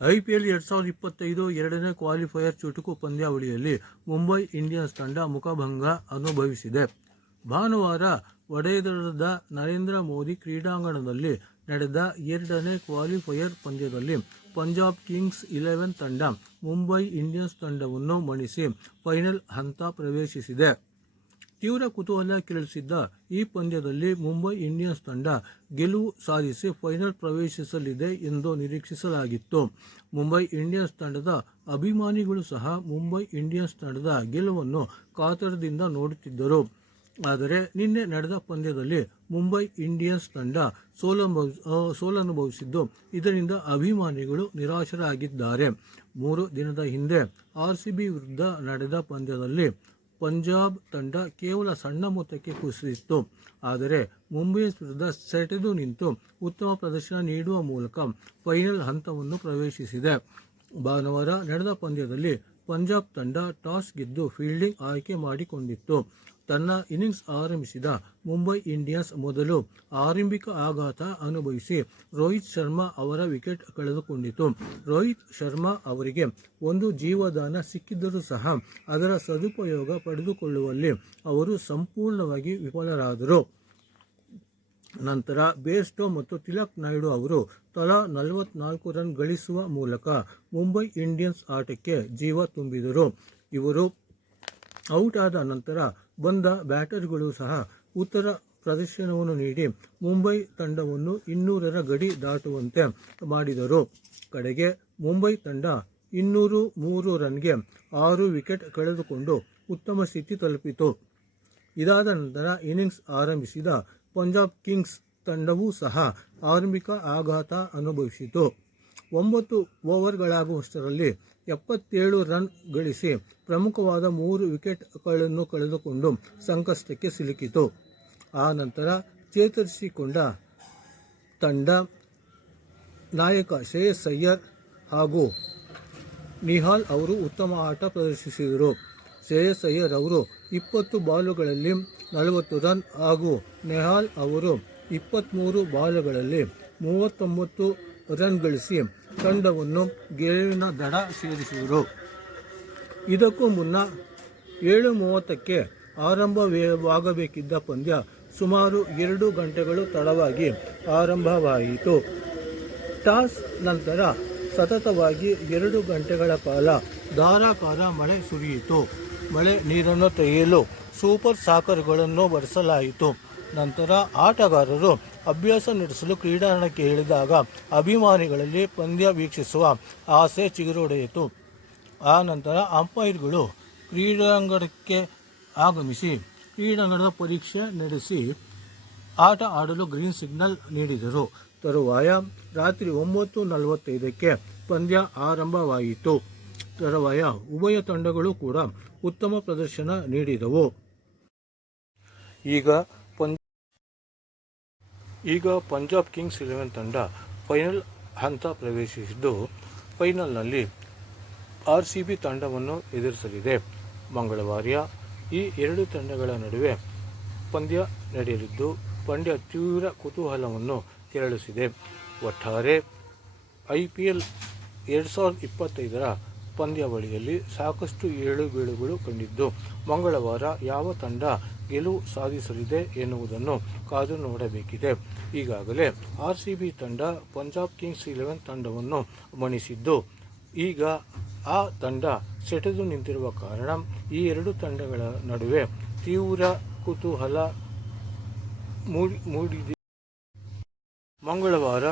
IPL ಎರಡು ಸಾವಿರದ ಇಪ್ಪತ್ತೈದು ಎರಡನೇ ಕ್ವಾಲಿಫೈಯರ್ ಚುಟುಕು ಪಂದ್ಯಾವಳಿಯಲ್ಲಿ ಮುಂಬೈ ಇಂಡಿಯನ್ಸ್ ತಂಡ ಮುಖಭಂಗ ಅನುಭವಿಸಿದೆ. ಭಾನುವಾರ ವಡೇದರದ ನರೇಂದ್ರ ಮೋದಿ ಕ್ರೀಡಾಂಗಣದಲ್ಲಿ ನಡೆದ ಎರಡನೇ ಕ್ವಾಲಿಫೈಯರ್ ಪಂದ್ಯದಲ್ಲಿ ಪಂಜಾಬ್ ಕಿಂಗ್ಸ್ ಇಲೆವೆನ್ ತಂಡ ಮುಂಬೈ ಇಂಡಿಯನ್ಸ್ ತಂಡವನ್ನು ಮಣಿಸಿ ಫೈನಲ್ ಹಂತ ಪ್ರವೇಶಿಸಿದೆ. ತೀವ್ರ ಕುತೂಹಲ ಕೆರಳಿಸಿದ್ದ ಈ ಪಂದ್ಯದಲ್ಲಿ ಮುಂಬೈ ಇಂಡಿಯನ್ಸ್ ತಂಡ ಗೆಲುವು ಸಾಧಿಸಿ ಫೈನಲ್ ಪ್ರವೇಶಿಸಲಿದೆ ಎಂದು ನಿರೀಕ್ಷಿಸಲಾಗಿತ್ತು. ಮುಂಬೈ ಇಂಡಿಯನ್ಸ್ ತಂಡದ ಅಭಿಮಾನಿಗಳು ಸಹ ಮುಂಬೈ ಇಂಡಿಯನ್ಸ್ ತಂಡದ ಗೆಲುವನ್ನು ಕಾತರದಿಂದ ನೋಡುತ್ತಿದ್ದರು. ಆದರೆ ನಿನ್ನೆ ನಡೆದ ಪಂದ್ಯದಲ್ಲಿ ಮುಂಬೈ ಇಂಡಿಯನ್ಸ್ ತಂಡ ಸೋಲನುಭವ ಸೋಲನುಭವಿಸಿದ್ದು, ಇದರಿಂದ ಅಭಿಮಾನಿಗಳು ನಿರಾಶರಾಗಿದ್ದಾರೆ. ಮೂರು ದಿನದ ಹಿಂದೆ ಆರ್ ಸಿ ಬಿ ವಿರುದ್ಧ ನಡೆದ ಪಂದ್ಯದಲ್ಲಿ ಪಂಜಾಬ್ ತಂಡ ಕೇವಲ ಸಣ್ಣ ಮೊತ್ತಕ್ಕೆ ಕುಸಿದಿತ್ತು. ಆದರೆ ಮುಂಬೈ ವಿರುದ್ಧ ಸೆಟೆದು ನಿಂತು ಉತ್ತಮ ಪ್ರದರ್ಶನ ನೀಡುವ ಮೂಲಕ ಫೈನಲ್ ಹಂತವನ್ನು ಪ್ರವೇಶಿಸಿದೆ. ಭಾನುವಾರ ನಡೆದ ಪಂದ್ಯದಲ್ಲಿ ಪಂಜಾಬ್ ತಂಡ ಟಾಸ್ ಗೆದ್ದು ಫೀಲ್ಡಿಂಗ್ ಆಯ್ಕೆ ಮಾಡಿಕೊಂಡಿತ್ತು. ತನ್ನ ಇನ್ನಿಂಗ್ಸ್ ಆರಂಭಿಸಿದ ಮುಂಬೈ ಇಂಡಿಯನ್ಸ್ ಮೊದಲು ಆರಂಭಿಕ ಆಘಾತ ಅನುಭವಿಸಿ ರೋಹಿತ್ ಶರ್ಮಾ ಅವರ ವಿಕೆಟ್ ಕಳೆದುಕೊಂಡಿತು. ರೋಹಿತ್ ಶರ್ಮಾ ಅವರಿಗೆ ಒಂದು ಜೀವದಾನ ಸಿಕ್ಕಿದ್ದರೂ ಸಹ ಅದರ ಸದುಪಯೋಗ ಪಡೆದುಕೊಳ್ಳುವಲ್ಲಿ ಅವರು ಸಂಪೂರ್ಣವಾಗಿ ವಿಫಲರಾದರು. ನಂತರ ಬೇಸ್ಟೋ ಮತ್ತು ತಿಲಕ್ ನಾಯ್ಡು ಅವರು ತಲಾ ನಲವತ್ನಾಲ್ಕು ರನ್ ಗಳಿಸುವ ಮೂಲಕ ಮುಂಬೈ ಇಂಡಿಯನ್ಸ್ ಆಟಕ್ಕೆ ಜೀವ ತುಂಬಿದರು. ಇವರು ಔಟ್ ನಂತರ ಬಂದ ಬ್ಯಾಟರ್ಗಳು ಸಹ ಉತ್ತರ ಪ್ರದರ್ಶನವನ್ನು ನೀಡಿ ಮುಂಬೈ ತಂಡವನ್ನು ಇನ್ನೂರರ ಗಡಿ ದಾಟುವಂತೆ ಮಾಡಿದರು. ಕಡೆಗೆ ಮುಂಬೈ ತಂಡ ಇನ್ನೂರು ಮೂರು ರನ್ಗೆ ಆರು ವಿಕೆಟ್ ಕಳೆದುಕೊಂಡು ಉತ್ತಮ ಸ್ಥಿತಿ ತಲುಪಿತು. ಇದಾದ ನಂತರ ಇನ್ನಿಂಗ್ಸ್ ಆರಂಭಿಸಿದ ಪಂಜಾಬ್ ಕಿಂಗ್ಸ್ ತಂಡವೂ ಸಹ ಆರಂಭಿಕ ಆಘಾತ ಅನುಭವಿಸಿತು. ಒಂಬತ್ತು ಓವರ್ಗಳಾಗುವಷ್ಟರಲ್ಲಿ ಎಪ್ಪತ್ತೇಳು ರನ್ ಗಳಿಸಿ ಪ್ರಮುಖವಾದ ಮೂರು ವಿಕೆಟ್ಗಳನ್ನು ಕಳೆದುಕೊಂಡು ಸಂಕಷ್ಟಕ್ಕೆ ಸಿಲುಕಿತು. ಆ ನಂತರ ಚೇತರಿಸಿಕೊಂಡ ತಂಡ ನಾಯಕ ಶ್ರೇಯಸ್ ಅಯ್ಯರ್ ಹಾಗೂ ನಿಹಾಲ್ ಅವರು ಉತ್ತಮ ಆಟ ಪ್ರದರ್ಶಿಸಿದರು. ಶ್ರೇಯಸ್ ಅಯ್ಯರ್ ಅವರು ಇಪ್ಪತ್ತು ಬಾಲುಗಳಲ್ಲಿ ನಲವತ್ತು ರನ್ ಹಾಗೂ ನೆಹಾಲ್ ಅವರು ಇಪ್ಪತ್ತ್ಮೂರು ಬಾಲುಗಳಲ್ಲಿ ಮೂವತ್ತೊಂಬತ್ತು ರನ್ ಗಳಿಸಿ ತಂಡವನ್ನು ಗೆಲುವಿನ ದಡ ಸೇರಿಸಿದರು. ಇದಕ್ಕೂ ಮುನ್ನ ಏಳು ಮೂವತ್ತಕ್ಕೆ ಆರಂಭವಾಗಬೇಕಿದ್ದ ಪಂದ್ಯ ಸುಮಾರು ಎರಡು ಗಂಟೆಗಳು ತಡವಾಗಿ ಆರಂಭವಾಯಿತು. ಟಾಸ್ ನಂತರ ಸತತವಾಗಿ ಎರಡು ಗಂಟೆಗಳ ಕಾಲ ಧಾರಾಕಾರ ಮಳೆ ಸುರಿಯಿತು. ಮಳೆ ನೀರನ್ನು ತೆಗೆಯಲು ಸೂಪರ್ ಸಾಕರ್ಗಳನ್ನು ಬರೆಸಲಾಯಿತು ನಂತರ ಆಟಗಾರರು ಅಭ್ಯಾಸ ನಡೆಸಲು ಕ್ರೀಡಾಂಗಣಕ್ಕೆ ಇಳಿದಾಗ ಅಭಿಮಾನಿಗಳಲ್ಲಿ ಪಂದ್ಯ ವೀಕ್ಷಿಸುವ ಆಸೆ ಚಿಗುರೊಡೆಯಿತು. ಆ ನಂತರ ಅಂಪೈರ್ಗಳು ಕ್ರೀಡಾಂಗಣಕ್ಕೆ ಆಗಮಿಸಿ ಕ್ರೀಡಾಂಗಣದ ಪರೀಕ್ಷೆ ನಡೆಸಿ ಆಟ ಆಡಲು ಗ್ರೀನ್ ಸಿಗ್ನಲ್ ನೀಡಿದರು. ತರುವಾಯ ರಾತ್ರಿ ಒಂಬತ್ತು ನಲವತ್ತೈದಕ್ಕೆ ಪಂದ್ಯ ಆರಂಭವಾಯಿತು. ತರುವಾಯ ಉಭಯ ತಂಡಗಳು ಕೂಡ ಉತ್ತಮ ಪ್ರದರ್ಶನ ನೀಡಿದವು. ಈಗ ಈಗ ಪಂಜಾಬ್ ಕಿಂಗ್ಸ್ ಇಲೆವೆನ್ ತಂಡ ಫೈನಲ್ ಹಂತ ಪ್ರವೇಶಿಸಿದ್ದು. ಫೈನಲ್ನಲ್ಲಿ ಆರ್ ಸಿ ಬಿ ತಂಡವನ್ನು ಎದುರಿಸಲಿದೆ. ಮಂಗಳವಾರ ಈ ಎರಡು ತಂಡಗಳ ನಡುವೆ ಪಂದ್ಯ ನಡೆಯಲಿದ್ದು ಪಂದ್ಯ ತೀವ್ರ ಕುತೂಹಲವನ್ನು ಕೆರಳಿಸಿದೆ. ಒಟ್ಟಾರೆ ಐ ಪಿ ಎಲ್ ಎರಡು ಸಾವಿರದ ಇಪ್ಪತ್ತೈದರ ಪಂದ್ಯಾವಳಿಯಲ್ಲಿ ಸಾಕಷ್ಟು ಏಳು ಬೀಳುಗಳು ಕಂಡಿದ್ದು, ಮಂಗಳವಾರ ಯಾವ ತಂಡ ಗೆಲುವು ಸಾಧಿಸಲಿದೆ ಎನ್ನುವುದನ್ನು ಕಾದು ನೋಡಬೇಕಿದೆ. ಈಗಾಗಲೇ ಆರ್ ಸಿ ಬಿ ತಂಡ ಪಂಜಾಬ್ ಕಿಂಗ್ಸ್ ಇಲೆವೆನ್ ತಂಡವನ್ನು ಮಣಿಸಿದ್ದು, ಈಗ ಆ ತಂಡ ಸೆಟೆದು ನಿಂತಿರುವ ಕಾರಣ ಈ ಎರಡು ತಂಡಗಳ ನಡುವೆ ತೀವ್ರ ಕುತೂಹಲ ಮೂಡಿ ಮೂಡಿದೆ. ಮಂಗಳವಾರ